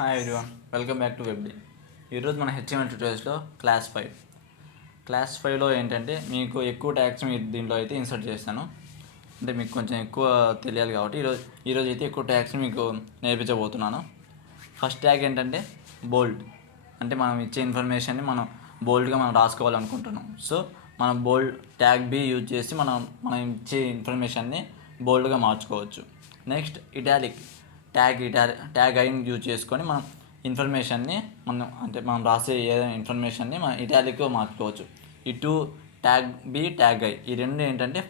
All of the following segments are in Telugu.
Hi everyone, welcome back to WebD. ఈరోజు మన హెచ్ఎంఎల్ ట్యూటోరియల్స్లో క్లాస్ ఫైవ్లో ఏంటంటే మీకు ఎక్కువ ట్యాగ్స్ మీరు దీంట్లో అయితే ఇన్సర్ట్ చేస్తాను. అంటే మీకు కొంచెం ఎక్కువ తెలియాలి కాబట్టి ఈరోజు అయితే ఎక్కువ ట్యాగ్స్ మీకు నేర్పించబోతున్నాను. ఫస్ట్ ట్యాగ్ ఏంటంటే బోల్డ్. అంటే మనం ఇచ్చే ఇన్ఫర్మేషన్ని మనం బోల్డ్గా మనం రాసుకోవాలనుకుంటున్నాం. సో మనం బోల్డ్ ట్యాగ్ బి యూజ్ చేసి మనం ఇచ్చే ఇన్ఫర్మేషన్ని బోల్డ్గా మార్చుకోవచ్చు. నెక్స్ట్ ఇటాలిక్ ట్యాగ్ ఐని యూజ్ చేసుకొని మనం ఇన్ఫర్మేషన్ని మనం రాసే ఏదైనా ఇన్ఫర్మేషన్ని మనం ఇటాలిక్గా మార్చుకోవచ్చు. ఈ two tag B tag I ఈ రెండు ఏంటంటే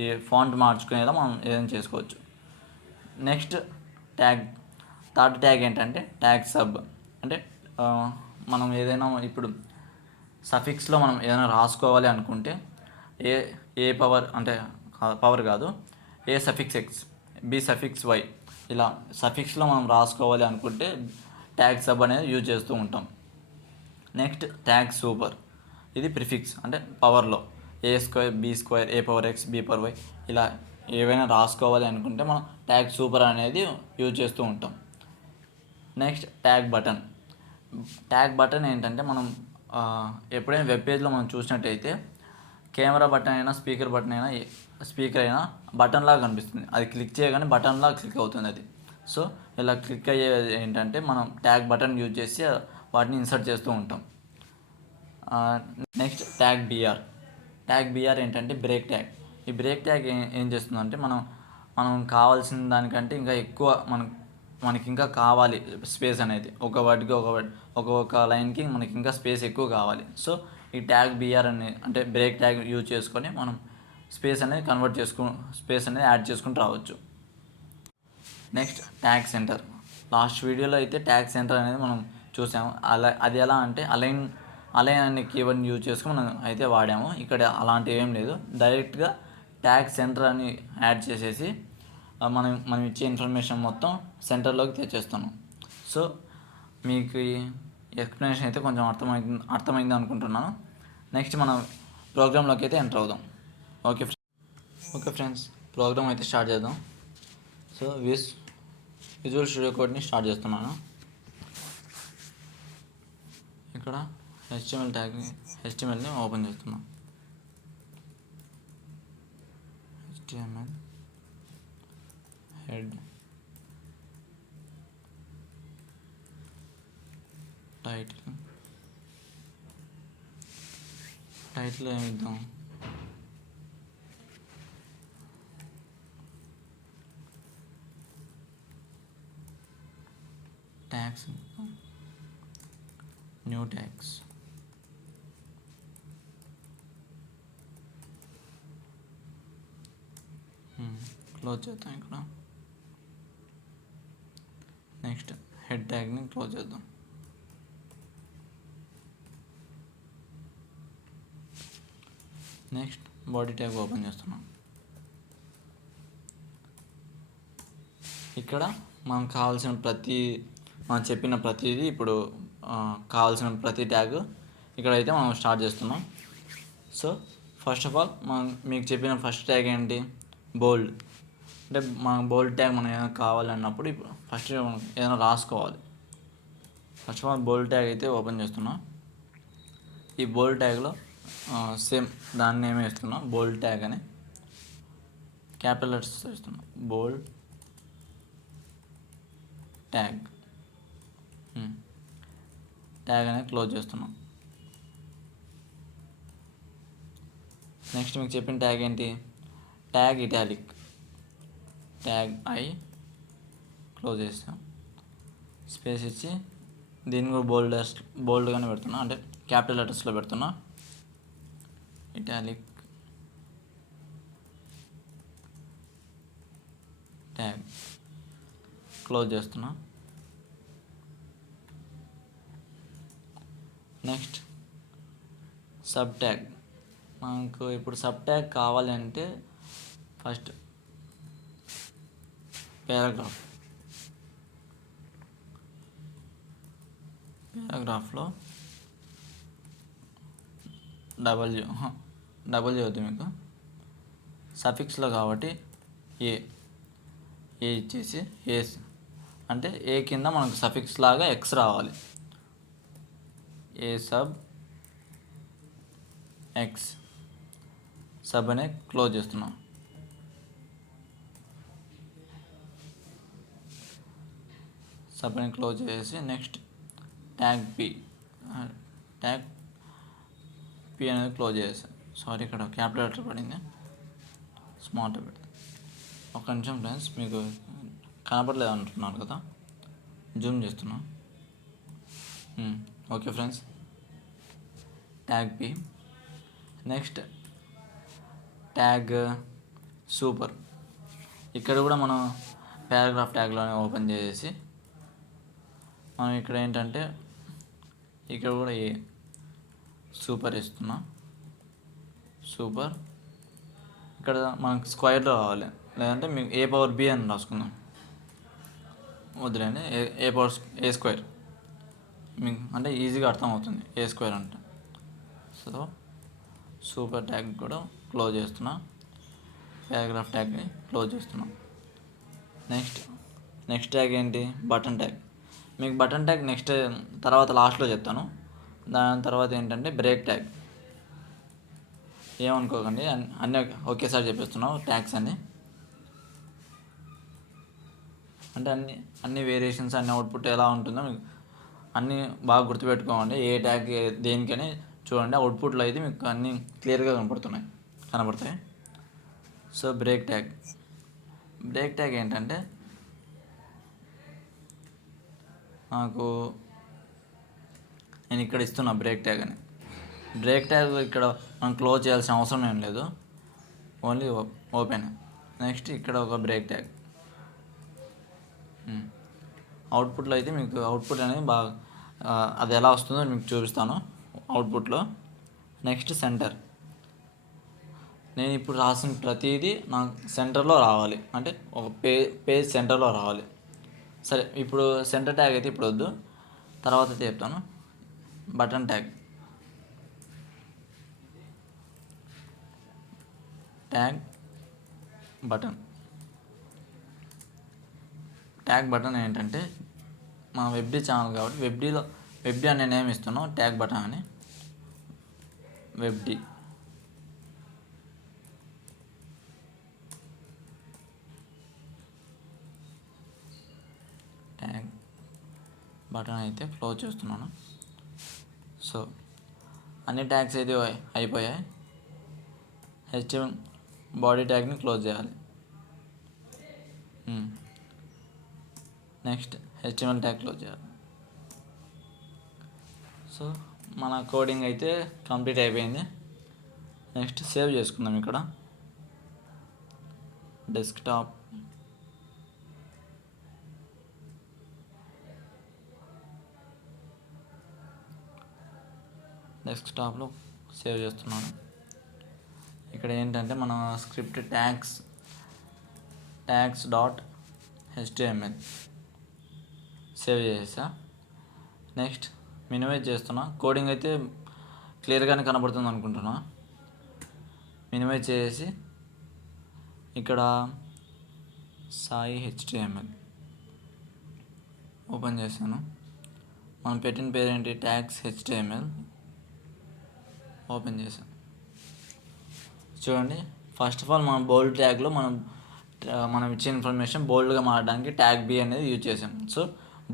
ఈ ఫాంట్ మార్చుకునేలా మనం ఏదైనా చేసుకోవచ్చు. నెక్స్ట్ థర్డ్ ట్యాగ్ ఏంటంటే ట్యాగ్ సబ్. అంటే మనం ఏదైనా ఇప్పుడు సఫిక్స్లో మనం ఏదైనా రాసుకోవాలి అనుకుంటే ఏ పవర్ అంటే పవర్ కాదు, A suffix X, B suffix Y, ఇలా సఫిక్స్లో మనం రాసుకోవాలి అనుకుంటే ట్యాగ్ సబ్ అనేది యూజ్ చేస్తూ ఉంటాం. Next tag super. ఇది ప్రిఫిక్స్ అంటే పవర్లో A square, B square, A power X, B power Y, ఇలా ఏవైనా రాసుకోవాలి అనుకుంటే మనం ట్యాగ్ సూపర్ అనేది యూజ్ చేస్తూ ఉంటాం. నెక్స్ట్ ట్యాగ్ బటన్ ఏంటంటే మనం ఎప్పుడైనా వెబ్ పేజ్లో మనం చూసినట్టయితే కెమెరా బటన్ అయినా స్పీకర్ అయినా బటన్ లాగా కనిపిస్తుంది. అది క్లిక్ చేయగానే బటన్ లాగా క్లిక్ అవుతుంది అది. సో ఇలా క్లిక్ అయ్యేది ఏంటంటే మనం ట్యాగ్ బటన్ యూజ్ చేసి వాటిని ఇన్సర్ట్ చేస్తూ ఉంటాం. నెక్స్ట్ ట్యాగ్ బిఆర్ ఏంటంటే బ్రేక్ ట్యాగ్. ఈ బ్రేక్ ట్యాగ్ ఏం చేస్తుందంటే మనం కావాల్సిన దానికంటే ఇంకా ఎక్కువ మనకి ఇంకా కావాలి స్పేస్ అనేది, ఒక వర్డ్కి ఒక్కొక్క లైన్కి మనకి ఇంకా స్పేస్ ఎక్కువ కావాలి. సో ఈ ట్యాగ్ బిఆర్ అంటే బ్రేక్ ట్యాగ్ యూజ్ చేసుకొని మనం స్పేస్ అనేది యాడ్ చేసుకుని రావచ్చు. Next tag centre. లాస్ట్ వీడియోలో అయితే ట్యాగ్ సెంటర్ అనేది మనం చూసాము. అది ఎలా అంటే అలైన్ అనే కీవర్డ్ని యూజ్ చేసుకుని మనం అయితే వాడాము. ఇక్కడ అలాంటివి ఏం లేదు, డైరెక్ట్గా ట్యాగ్ సెంటర్ అని యాడ్ చేసేసి మనం ఇచ్చే ఇన్ఫర్మేషన్ మొత్తం సెంటర్లోకి తెచ్చేస్తాను. సో మీకు ఈ ఎక్స్ప్లెనేషన్ అయితే కొంచెం అర్థమైంది అనుకుంటున్నాను. నెక్స్ట్ మనం ప్రోగ్రాంలోకి అయితే ఎంటర్ అవుదాం. ఓకే ఫ్రెండ్స్, ప్రోగ్రామ్ అయితే స్టార్ట్ చేద్దాం. సో విజువల్ స్టూడియో కోడ్ని స్టార్ట్ చేస్తున్నాను. ఇక్కడ హెచ్టిఎంఎల్ని ఓపెన్ చేస్తున్నాను. HTML హెడ్ టైటిల్ ఏమి ఇద్దాం? Tags, new tags. క్లోజ్ చేద్దాం. ఇక్కడ నెక్స్ట్ హెడ్ ట్యాగ్ని క్లోజ్ చేద్దాం. నెక్స్ట్ బాడీ ట్యాగ్ ఓపెన్ చేస్తున్నాం. ఇక్కడ మనం చెప్పిన ప్రతిదీ ఇప్పుడు కావాల్సిన ప్రతి ట్యాగ్ ఇక్కడైతే మనం స్టార్ట్ చేస్తున్నాం. సో ఫస్ట్ ఆఫ్ ఆల్ మీకు చెప్పిన ఫస్ట్ ట్యాగ్ ఏంటి? బోల్డ్. అంటే మన బోల్డ్ ట్యాగ్ మనం ఏదైనా కావాలన్నప్పుడు ఇప్పుడు ఫస్ట్ మనం ఏదైనా రాసుకోవాలి. First of all bold tag అయితే ఓపెన్ చేస్తున్నా. ఈ బోల్డ్ ట్యాగ్లో సేమ్ దాన్ని ఏమి వేస్తున్నా, బోల్డ్ ట్యాగ్ అని క్యాపిటల్ లెటర్స్ వేస్తున్నా. బోల్డ్ ట్యాగ్ అనేది క్లోజ్ చేస్తున్నాం. నెక్స్ట్ మీకు చెప్పిన ట్యాగ్ ఏంటి? Tag italic. Tag I close చేస్తాం. స్పేస్ ఇచ్చి దీన్ని కూడా బోల్డ్గానే పెడుతున్నా, అంటే క్యాపిటల్ లెటర్స్లో పెడుతున్నా. ఇటాలిక్ ట్యాగ్ క్లోజ్ చేస్తున్నా. Next sub tag. మనకు ఇప్పుడు సబ్ ట్యాగ్ కావాలి అంటే ఫస్ట్ పారాగ్రాఫ్లో డబ్ల్యూ అవుతుంది మీకు. సఫిక్స్లో కాబట్టి ఏ ఇచ్చేసి అంటే ఏ కింద మనకు సఫిక్స్ లాగా ఎక్స్ రావాలి. ఏ సబ్ ఎక్స్, సబ్ అనే క్లోజ్ చేస్తున్నాం. సబ్ అని క్లోజ్ చేసి next tag P, tag P అనేది క్లోజ్ చేసాం. సారీ, ఇక్కడ క్యాపిటల్ లెటర్ పడింది, స్మార్ట్ పెడతాం. ఒక నిమిషం ఫ్రెండ్స్, మీకు కనపడలేదు అంటున్నారు కదా, జూమ్ చేస్తున్నా. Okay friends, tag P. Next tag super. ఇక్కడ కూడా మనం పారాగ్రాఫ్ ట్యాగ్లోనే ఓపెన్ చేసి మనం ఇక్కడ ఏంటంటే ఇక్కడ కూడా ఏ సూపర్ ఇస్తున్నాం. సూపర్ ఇక్కడ మనకు స్క్వేర్లో రావాలి, లేదంటే మీకు ఏ పవర్ బి అని రాసుకుందాం. వద్దులేండి, ఏ పవర్ ఏ స్క్వేర్, మీకు అంటే ఈజీగా అర్థమవుతుంది ఏ స్క్వేర్ అంటే. సో సూపర్ ట్యాగ్ కూడా క్లోజ్ చేస్తున్నా, పారాగ్రాఫ్ ట్యాగ్ని క్లోజ్ చేస్తున్నాం. నెక్స్ట్ ట్యాగ్ ఏంటి? Button tag. మీకు బటన్ ట్యాగ్ నెక్స్ట్ తర్వాత లాస్ట్లో చెప్తాను. దాని తర్వాత ఏంటంటే బ్రేక్ ట్యాగ్. ఏమనుకోకండి, అన్నీ ఒకేసారి చెప్పేస్తున్నాం ట్యాగ్స్ అన్నీ. అంటే అన్ని వేరియేషన్స్, అన్ని అవుట్పుట్ ఎలా ఉంటుందో మీకు అన్నీ బాగా గుర్తుపెట్టుకోండి. ఏ ట్యాగ్ దేనికని చూడండి, అవుట్పుట్లో అయితే మీకు అన్నీ క్లియర్గా కనబడతాయి. సో బ్రేక్ ట్యాగ్ ఏంటంటే నేను ఇక్కడ ఇస్తున్నా బ్రేక్ ట్యాగ్ అని. బ్రేక్ ట్యాగ్ ఇక్కడ మనం క్లోజ్ చేయాల్సిన అవసరం ఏం లేదు, ఓన్లీ ఓపెన్. నెక్స్ట్ ఇక్కడ ఒక బ్రేక్ ట్యాగ్. అవుట్పుట్లో అయితే మీకు అవుట్పుట్ అనేది బాగా అది ఎలా వస్తుందో మీకు చూపిస్తాను అవుట్పుట్లో. Next centre. నేను ఇప్పుడు రాసిన ప్రతిదీ నాకు సెంటర్లో రావాలి, అంటే ఒక పేజ్ సెంటర్లో రావాలి. సరే, ఇప్పుడు సెంటర్ ట్యాగ్ అయితే ఇప్పుడు వద్దు, తర్వాత చెప్తాను. బటన్ ట్యాగ్ బటన్ ఏంటంటే మా వెబ్డీ ఛానల్ కాబట్టి వెబ్డీ అనే నేమ్ ఇస్తున్నాం, ట్యాగ్ బటన్ అని. వెబ్డీ ట్యాగ్ బటన్ అయితే క్లోజ్ చేస్తున్నాను. సో అన్ని ట్యాగ్స్ అయితే అయిపోయాయి. HTML బాడీ ట్యాగ్ని క్లోజ్ చేయాలి. నెక్స్ట్ HTML ట్యాగ్ క్లోజ్ చేయాలి. సో మన కోడింగ్ అయితే కంప్లీట్ అయిపోయింది. నెక్స్ట్ సేవ్ చేసుకుందాం. ఇక్కడ డెస్క్టాప్లో సేవ్ చేస్తున్నాను. ఇక్కడ ఏంటంటే మన స్క్రిప్ట్ tags.html సేవ్ చేసా. నెక్స్ట్ మినిమైజ్ చేస్తున్నా. కోడింగ్ అయితే క్లియర్గానే కనబడుతుంది అనుకుంటున్నా. మినిమైజ్ చేసి ఇక్కడ సాయి HTML ఓపెన్ చేశాను. మనం పెట్టిన పేరేంటి? ట్యాగ్స్ HTML ఓపెన్ చేసాం. చూడండి, ఫస్ట్ ఆఫ్ ఆల్ మనం బోల్డ్ ట్యాగ్లో మనం ఇచ్చే ఇన్ఫర్మేషన్ బోల్డ్గా మారడానికి ట్యాగ్ బి అనేది యూజ్ చేసాం. సో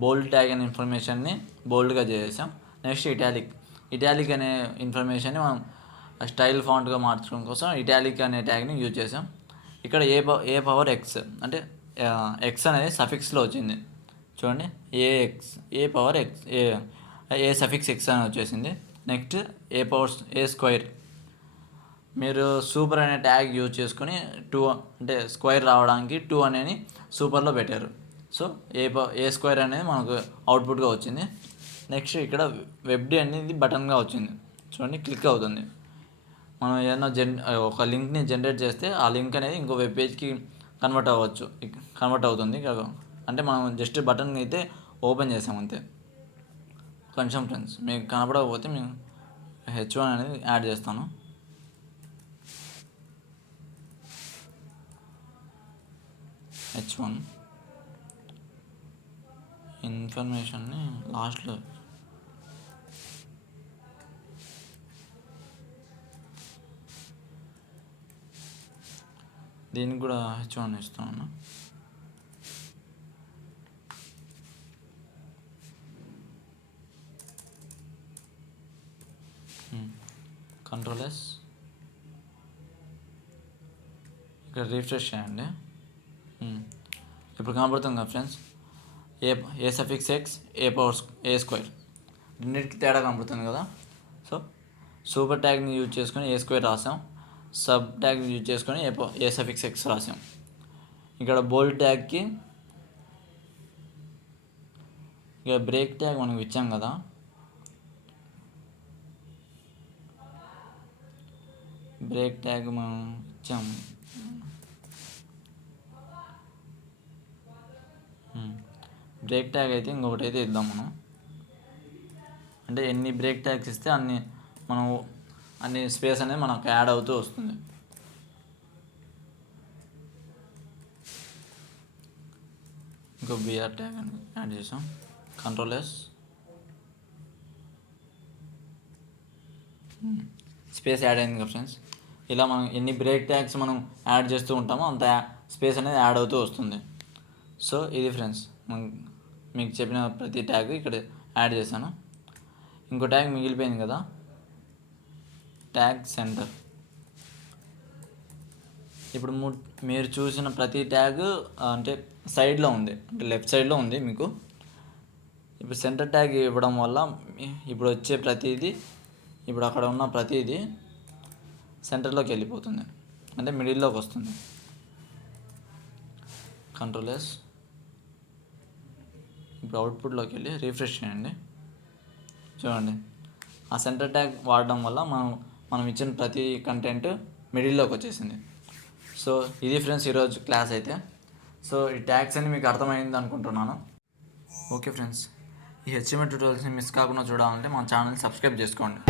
బోల్డ్ ట్యాగ్ అనే ఇన్ఫర్మేషన్ని బోల్డ్గా చేసాం. నెక్స్ట్ ఇటాలిక్ అనే ఇన్ఫర్మేషన్ని మనం స్టైల్ ఫాంట్గా మార్చడం కోసం ఇటాలిక్ అనే ట్యాగ్ని యూజ్ చేసాం. ఇక్కడ ఏ పవర్ ఎక్స్ అంటే ఎక్స్ అనేది సఫిక్స్లో వచ్చింది. చూడండి, ఏ పవర్ ఎక్స్, ఏ సఫిక్స్ ఎక్స్ అని వచ్చేసింది. నెక్స్ట్ ఏ స్క్వేర్. మీరు సూపర్ అనే ట్యాగ్ యూజ్ చేసుకొని 2 అంటే స్క్వేర్ రావడానికి 2 అనేది సూపర్లో పెట్టారు. సో ఏ స్క్వేర్ అనేది మనకు అవుట్పుట్గా వచ్చింది. నెక్స్ట్ ఇక్కడ వెబ్డీ అనేది బటన్గా వచ్చింది. చూడండి, క్లిక్ అవుతుంది. మనం ఏదైనా ఒక లింక్ని జనరేట్ చేస్తే ఆ లింక్ అనేది ఇంకో వెబ్ పేజ్కి కన్వర్ట్ అవుతుంది. అంటే మనం జస్ట్ బటన్ అయితే ఓపెన్ చేసాం అంతే. కొంచెం ఫ్రెండ్స్, మీకు కనపడకపోతే మేము H1 అనేది యాడ్ చేస్తాను. H1 ఇన్ఫర్మేషన్ని లాస్ట్లో దీనికి కూడా H1 ఇస్తున్నాను. కంట్రోల్ S, ఇక్కడ రిఫ్రెష్ చేయండి. ఇప్పుడు కనబడుతుంది కదా ఫ్రెండ్స్, ఏ సఫిక్స్ ఎక్స్ ఏ స్క్వేర్ రెండింటికి తేడా కనబడుతుంది కదా. సో సూపర్ ట్యాగ్ని యూజ్ చేసుకొని ఏ స్క్వేర్ రాసాం, సబ్ ట్యాగ్ని యూజ్ చేసుకొని ఏ సఫిక్స్ ఎక్స్ రాసాం. ఇక్కడ బోల్డ్ ట్యాగ్కి ఇక బ్రేక్ ట్యాగ్ మనం ఇచ్చాం కదా, బ్రేక్ ట్యాగ్ మనం ఇచ్చాము. బ్రేక్ ట్యాగ్ అయితే ఇంకొకటి అయితే ఇద్దాం మనం. అంటే ఎన్ని బ్రేక్ ట్యాగ్స్ ఇస్తే అన్ని స్పేస్ అనేది మనకు యాడ్ అవుతూ వస్తుంది. ఇంకో బిఆర్ ట్యాగ్ అని యాడ్ చేసాం. కంట్రోల్ S, స్పేస్ యాడ్ అయింది కదా ఫ్రెండ్స్. ఇలా మనం ఎన్ని బ్రేక్ ట్యాగ్స్ మనం యాడ్ చేస్తూ ఉంటామో అంత స్పేస్ అనేది యాడ్ అవుతూ వస్తుంది. సో ఇది ఫ్రెండ్స్, మీకు చెప్పిన ప్రతి ట్యాగ్ ఇక్కడ యాడ్ చేశాను. ఇంకో ట్యాగ్ మిగిలిపోయింది కదా, ట్యాగ్ సెంటర్. ఇప్పుడు మీరు చూసిన ప్రతి ట్యాగ్ అంటే సైడ్లో ఉంది, అంటే లెఫ్ట్ సైడ్లో ఉంది మీకు. ఇప్పుడు సెంటర్ ట్యాగ్ ఇవ్వడం వల్ల ఇప్పుడు వచ్చే ప్రతిదీ, ఇప్పుడు అక్కడ ఉన్న ప్రతిదీ సెంటర్లోకి వెళ్ళిపోతుంది, అంటే మిడిల్లోకి వస్తుంది. కంట్రోల్ S, ఇప్పుడు అవుట్పుట్లోకి వెళ్ళి రిఫ్రెష్ చేయండి. చూడండి, ఆ సెంటర్ ట్యాగ్ వాడడం వల్ల మనం ఇచ్చిన ప్రతి కంటెంట్ మిడిల్లోకి వచ్చేసింది. సో ఇది ఫ్రెండ్స్ ఈరోజు క్లాస్ అయితే. సో ఈ ట్యాగ్స్ అని మీకు అర్థమైంది అనుకుంటున్నాను. ఓకే ఫ్రెండ్స్, ఈ HTML ట్యూటోరియల్స్ని మిస్ కాకుండా చూడాలంటే మన ఛానల్ని సబ్స్క్రైబ్ చేసుకోండి.